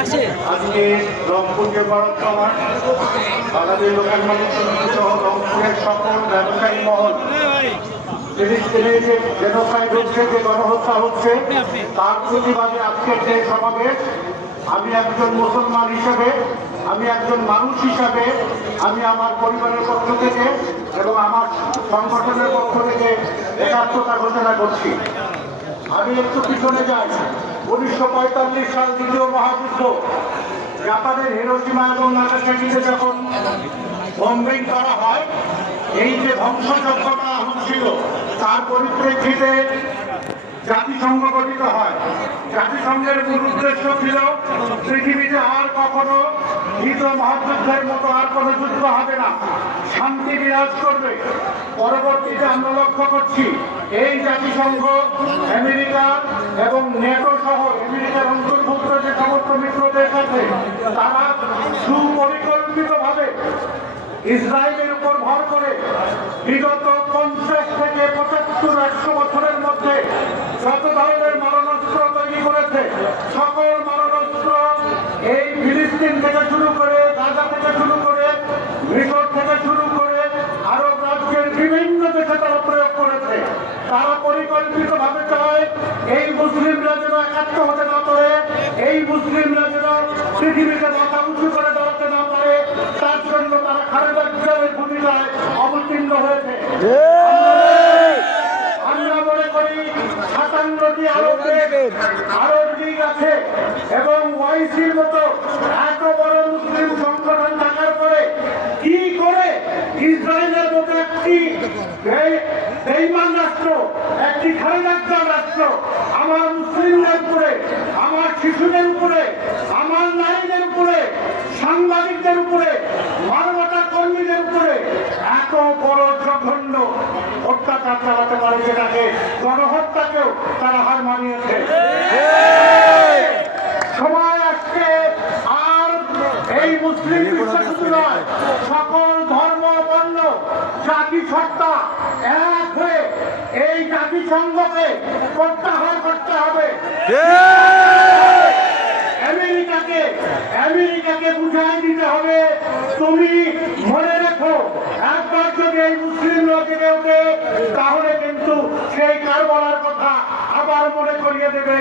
আজকে রংপুরকে বরত্তমান বাংলাদেশ দোকান মালিক সমিতি সহ রংপুরের সকল ব্যবসায়ী মহল ফিলিস্তিনে যে জেনোসাইড হচ্ছে, যে গণহত্যা হচ্ছে, তার প্রতিবাদে আজকের যে সমাবেশ, আমি একজন মুসলমান হিসেবে, আমি একজন মানুষ হিসাবে, আমি আমার পরিবারের পক্ষ থেকে এবং আমার সংগঠনের পক্ষ থেকে একাত্মতা ঘোষণা করছি। আমি একটু পিছনে যাই। 1945 সাল দ্বিতীয় মহাযুদ্ধ, জাপানের হিরোশিমা এবং নাগাসাকিতে যখন বম্বিং করা হয়, এই যে ধ্বংসযজ্ঞটা হচ্ছিল, তার পরিপ্রেক্ষিতে জাতিসংঘ গঠিত হয়। জাতিসংঘের মূল উদ্দেশ্য ছিল পৃথিবীতে আর কখনো দ্বিতীয় মহাযুদ্ধের মতো আর কোনো যুদ্ধ হবে না, শান্তি বিরাজ করবে। পরবর্তীতে আমরা লক্ষ্য করছি এই জাতিসংঘ আমেরিকা এবং নেটো সহ আমেরিকার অন্তর্ভুক্ত যে সমস্ত মিত্র দেশ আছে, তারা সুপরিকল্পিতভাবে ইসরায়েলের উপর ভর করে বিগত 50 থেকে 75-100 বছরের মধ্যে যত ধরনের মারণাস্ত্র তৈরি করেছে, সকল মারণাস্ত্র এই ফিলিস্তিন থেকে শুরু করে, গাজা থেকে শুরু করে, মিশর থেকে শুরু করে আরব রাজ্যের বিভিন্ন দেশে তারা প্রয়োগ করেছে। তারা পরিকল্পিতভাবে চায় এই মুসলিমরা যেন একাত্ম হতে না পারে, এই মুসলিমরা যেন পৃথিবীতে মাথা উঁচু করে দাঁড়াতে না পারে। তার জন্য তারা খালেদা জিয়ার ভূমিকায় অবতীর্ণ হয়েছে। আমরা মনে করি 57টি আরব লীগ আছে এবং ওয়াইসির মতো এত বড় মুসলিম সংগঠন থাকার পরে কি করে ইসরায়েলের মতো একটি বেঈমান রাষ্ট্র, একটি খালেদা রাষ্ট্র আমার মুসলিমদের উপরে, আমার শিশুদের উপরে, আমার নারীদের উপরে, সাংবাদিকদের উপরে, মানবতা কর্মীদের উপরে এত বড় জঘন্য অত্যাচার চালাতে পারে, যেটাকে গণহত্যাকেও তারা হার মানিয়েছে। সময় আসছে আর এই মুসলিম বিশ্ব শুধু নয়, সকল ধর্ম বর্ণ জাতি সত্তা এক হয়ে এই জাতিসংঘকে প্রত্যাহার করতে হবে। আমেরিকাকে বুঝাই দিতে হবে, তুমি মনে রেখো, একবার যদি এই মুসলিমরা জেগে ওঠে তাহলে কিন্তু সেই কারবালার কথা আবার মনে করিয়ে দেবে।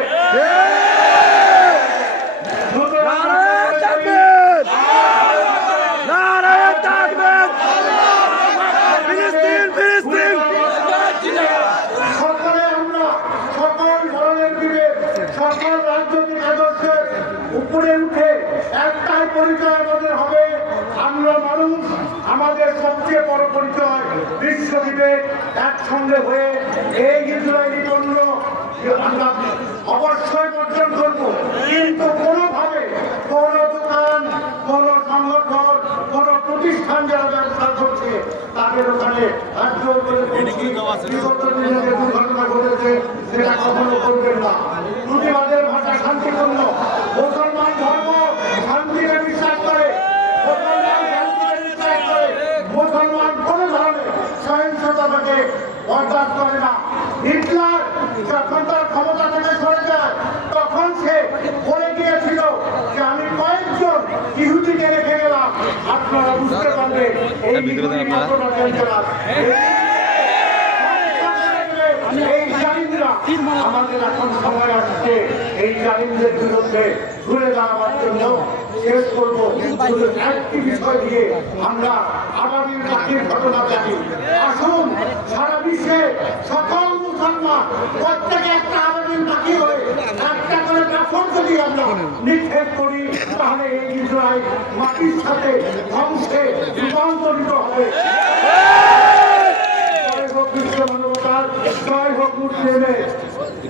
সকলে আমরা সকল ধরনের বিবেক, সকল রাজনৈতিক আদর্শের উপরে উঠে একটাই পরিচয় আমাদের হবে, আমরা মানুষ। আমাদের সবচেয়ে বড় পরিচয় বিশ্ব বিবেক। একসঙ্গে হয়ে এই ইসরায়েলি পণ্য আমরা অবশ্যই বর্জন করবো, কিন্তু কোনোভাবে কোন দোকান, কোন সংগঠন, কোন প্রতিষ্ঠান যারা ব্যবসা করছে তাদের ওখানে দুর্ঘটনা ঘটেছে সেটা কখনো করবেন না। প্রতিবাদের ভাষা শান্তিপূর্ণ। মুসলমান ধর্ম শান্তিতে বিশ্বাস করে, মুসলমান শান্তিতে বিশ্বাস করে, মুসলমান কোন ধরনের সহিংসতাকে বরদাস্ত করে না। হিটলার যখন তার ক্ষমতা থেকে সরে যায় তখন সে বলে গিয়েছিল যে আমি কয়েকজন ইহুদিকে রেখে গেলাম। আপনারা বুঝতে পারবেন এই আমাদের এখন সময় আসছে এই জালিমদের বিরুদ্ধে ঘুরে দাঁড়াবার জন্য। শেষ করবো শুধু একটি বিষয় দিয়ে, আমরা আগামীর জাতির ঘটনা জানি। আসুন সারা বিশ্বে সকল মুসলমান প্রত্যেকে একটা আগামীর জাতি হয়ে একটা করে কাপড় যদি আমরা নিক্ষেপ করি তাহলে এই ইসরায়েল মাটির সাথে ধ্বংসে রূপান্তরিত হবে। জয় হোক বিশ্ব মানবতার, জয় হোক মুসলিমের।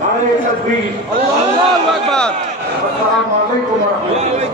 আরে তাকবীর, আল্লাহু আকবার। আসসালামু আলাইকুম ওয়া রাহমাতুল্লাহ।